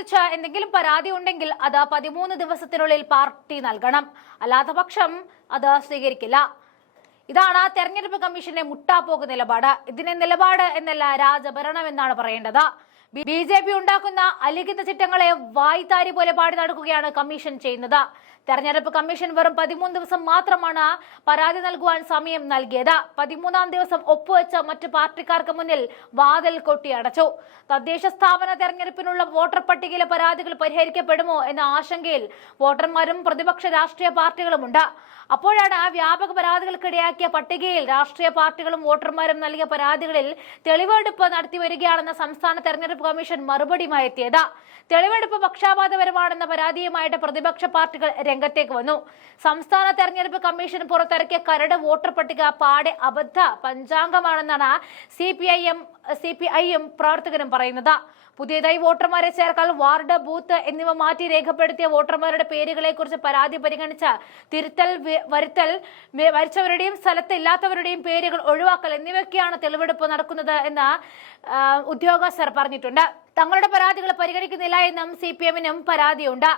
സംബന്ധിച്ച് എന്തെങ്കിലും പരാതി ഉണ്ടെങ്കിൽ അത് 13 ദിവസത്തിനുള്ളിൽ പാർട്ടി നൽകണം. അല്ലാത്ത പക്ഷം അത് സ്വീകരിക്കില്ല. ഇതാണ് തെരഞ്ഞെടുപ്പ് കമ്മീഷന്റെ മുട്ടാപ്പോക്ക് നിലപാട്. ഇതിനെ നിലപാട് എന്നല്ല, രാജഭരണം എന്നാണ് പറയേണ്ടത്. BJP ഉണ്ടാക്കുന്ന അലിഖിത ചിട്ടങ്ങളെ വായ്ത്താരി പോലെ പാടി നടക്കുകയാണ് കമ്മീഷൻ ചെയ്യുന്നത്. തെരഞ്ഞെടുപ്പ് കമ്മീഷൻ വെറും 13 ദിവസം മാത്രമാണ് പരാതി നൽകുവാൻ സമയം നൽകിയത്. 13ാം ദിവസം ഒപ്പുവെച്ച മറ്റ് പാർട്ടിക്കാർക്ക് മുന്നിൽ വാതിൽ കൊട്ടിയടച്ചു. തദ്ദേശ സ്ഥാപന തെരഞ്ഞെടുപ്പിനുള്ള വോട്ടർ പട്ടികയിലെ പരാതികൾ പരിഹരിക്കപ്പെടുമോ എന്ന ആശങ്കയിൽ വോട്ടർമാരും പ്രതിപക്ഷ രാഷ്ട്രീയ പാർട്ടികളുമുണ്ട്. അപ്പോഴാണ് വ്യാപക പരാതികൾക്കിടയാക്കിയ പട്ടികയിൽ രാഷ്ട്രീയ പാർട്ടികളും വോട്ടർമാരും നൽകിയ പരാതികളിൽ തെളിവെടുപ്പ് നടത്തി വരികയാണെന്ന സംസ്ഥാന തെരഞ്ഞെടുപ്പ് കമ്മീഷൻ മറുപടിയുമായി എത്തിയത്. തെളിവെടുപ്പ് പക്ഷാപാതപരമാണെന്ന പരാതിയുമായിട്ട് പ്രതിപക്ഷ പാർട്ടികൾ രംഗത്തേക്ക് വന്നു. സംസ്ഥാന തെരഞ്ഞെടുപ്പ് കമ്മീഷൻ പുറത്തിറക്കിയ കരട് വോട്ടർ പട്ടിക പാടെ അബദ്ധ പഞ്ചാംഗമാണെന്നാണ് CPIM പ്രവർത്തകരും പറയുന്നത്. പുതിയതായി വോട്ടർമാരെ ചേർക്കാൻ വാർഡ്, ബൂത്ത് എന്നിവ മാറ്റി രേഖപ്പെടുത്തിയ വോട്ടർമാരുടെ പേരുകളെ കുറിച്ച് പരാതി പരിഗണിച്ച് തിരുത്തൽ വരിച്ചവരുടെയും സ്ഥലത്ത് ഇല്ലാത്തവരുടെയും പേരുകൾ ഒഴിവാക്കൽ എന്നിവയൊക്കെയാണ് തെളിവെടുപ്പ് നടക്കുന്നത് എന്ന് ഉദ്യോഗസ്ഥർ പറഞ്ഞിട്ടുണ്ട്. തങ്ങളുടെ പരാതികൾ പരിഗണിക്കുന്നില്ല എന്നും CPM-നും പരാതിയുണ്ട്.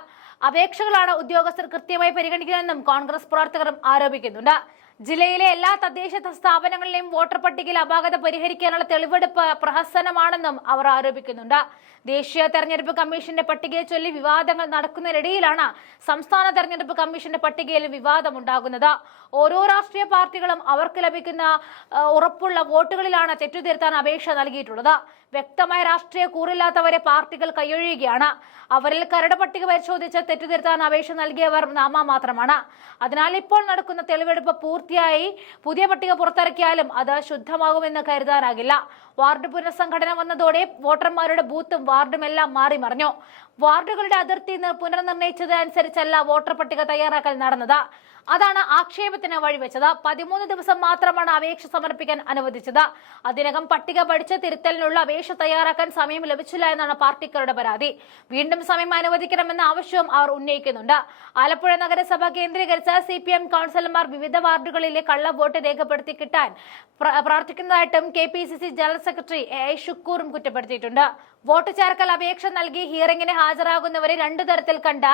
അപേക്ഷകളാണ് ഉദ്യോഗസ്ഥർ കൃത്യമായി പരിഗണിക്കുന്നതെന്നും കോൺഗ്രസ് പ്രവർത്തകരും ആരോപിക്കുന്നുണ്ട്. ജില്ലയിലെ എല്ലാ തദ്ദേശ സ്ഥാപനങ്ങളിലെയും വോട്ടർ പട്ടികയിൽ അപാകത പരിഹരിക്കാനുള്ള തെളിവെടുപ്പ് പ്രഹസനമാണെന്നും അവർ ആരോപിക്കുന്നുണ്ട്. ദേശീയ തെരഞ്ഞെടുപ്പ് കമ്മീഷന്റെ പട്ടികയെ ചൊല്ലി വിവാദങ്ങൾ നടക്കുന്നതിനിടയിലാണ് സംസ്ഥാന തെരഞ്ഞെടുപ്പ് കമ്മീഷന്റെ പട്ടികയിൽ വിവാദമുണ്ടാകുന്നത്. ഓരോ രാഷ്ട്രീയ പാർട്ടികളും അവർക്ക് ലഭിക്കുന്ന ഉറപ്പുള്ള വോട്ടുകളിലാണ് തെറ്റുതിരുത്താൻ അപേക്ഷ നൽകിയിട്ടുള്ളത്. വ്യക്തമായ രാഷ്ട്രീയ കൂറില്ലാത്തവരെ പാർട്ടികൾ കൈയൊഴിയുകയാണ്. അവരിൽ കരട് പട്ടിക പരിശോധിച്ച് തെറ്റുതിരുത്താൻ അപേക്ഷ നൽകിയവർ നാമമാത്രമാണ്. അതിനാൽ ഇപ്പോൾ നടക്കുന്ന തെളിവെടുപ്പ് പൂർത്തിയായി പുതിയ പട്ടിക പുറത്തിറക്കിയാലും അത് ശുദ്ധമാകുമെന്ന് കരുതാനാകില്ല. വാർഡ് പുനഃസംഘടന വന്നതോടെ വോട്ടർമാരുടെ ബൂത്തും വാർഡും എല്ലാം മാറി മറിഞ്ഞു. വാർഡുകളുടെ അതിർത്തി പുനർനിർണയിച്ചതനുസരിച്ചല്ല വോട്ടർ പട്ടിക തയ്യാറാക്കൽ നടന്നത്. അതാണ് ആക്ഷേപത്തിന് വഴിവെച്ചത്. 13 ദിവസം മാത്രമാണ് അപേക്ഷ സമർപ്പിക്കാൻ അനുവദിച്ചത്. അതിനകം പട്ടിക പഠിച്ച് തിരുത്തലിനുള്ള അപേക്ഷ തയ്യാറാക്കാൻ സമയം ലഭിച്ചില്ല എന്നാണ് പാർട്ടിക്കാരുടെ പരാതി. വീണ്ടും സമയം അനുവദിക്കണമെന്ന ആവശ്യവും അവർ ഉന്നയിക്കുന്നുണ്ട്. ആലപ്പുഴ നഗരസഭ കേന്ദ്രീകരിച്ച് CPM കൗൺസിലർമാർ വിവിധ വാർഡുകളിലെ കള്ള വോട്ട് രേഖപ്പെടുത്തി കിട്ടാൻ പ്രവർത്തിക്കുന്നതായിട്ടും KPCC ജനറൽ സെക്രട്ടറി AI ഷുക്കൂറും കുറ്റപ്പെടുത്തിയിട്ടുണ്ട്. വോട്ട് ചേർക്കൽ അപേക്ഷ നൽകി ഹിയറിംഗിന് ഹാജരാകുന്നവരെ 2 തരത്തിൽ കണ്ട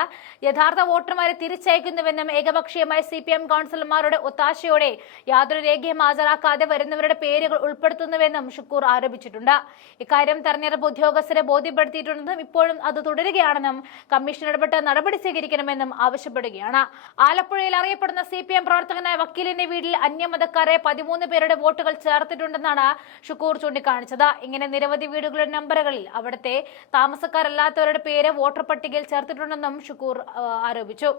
യഥാർത്ഥ വോട്ടർമാരെ തിരിച്ചയക്കുന്നുവെന്നും ഏകപക്ഷീയമായി CPM കൗൺസിലർമാരുടെ ഒത്താശയോടെ യാതൊരു രേഖയും ഹാജരാക്കാതെ വരുന്നവരുടെ പേരുകൾ ഉൾപ്പെടുത്തുന്നുവെന്നും ഷുക്കൂർ ആരോപിച്ചിട്ടുണ്ട്. ഇക്കാര്യം തെരഞ്ഞെടുപ്പ് ഉദ്യോഗസ്ഥരെ ബോധ്യപ്പെടുത്തിയിട്ടുണ്ടെന്നും ഇപ്പോഴും അത് തുടരുകയാണെന്നും കമ്മീഷൻ ഇടപെട്ട് നടപടി സ്വീകരിക്കണമെന്നും ആവശ്യപ്പെടുകയാണ്. ആലപ്പുഴയിൽ അറിയപ്പെടുന്ന CPM പ്രവർത്തകനായ വക്കീലിന്റെ വീട്ടിൽ അന്യമതക്കാരെ 13 പേരുടെ വോട്ടുകൾ ചേർത്തിട്ടുണ്ടെന്നാണ് ഷുക്കൂർ ചൂണ്ടിക്കാണിച്ചത്. ഇങ്ങനെ നിരവധി വീടുകളുടെ നമ്പറുകളിൽ അവിടുത്തെ താമസക്കാരല്ലാത്തവരുടെ പേര് വോട്ടർ പട്ടികയിൽ ചേർത്തിട്ടുണ്ടെന്നും ഷുക്കൂർ ആരോപിച്ചു.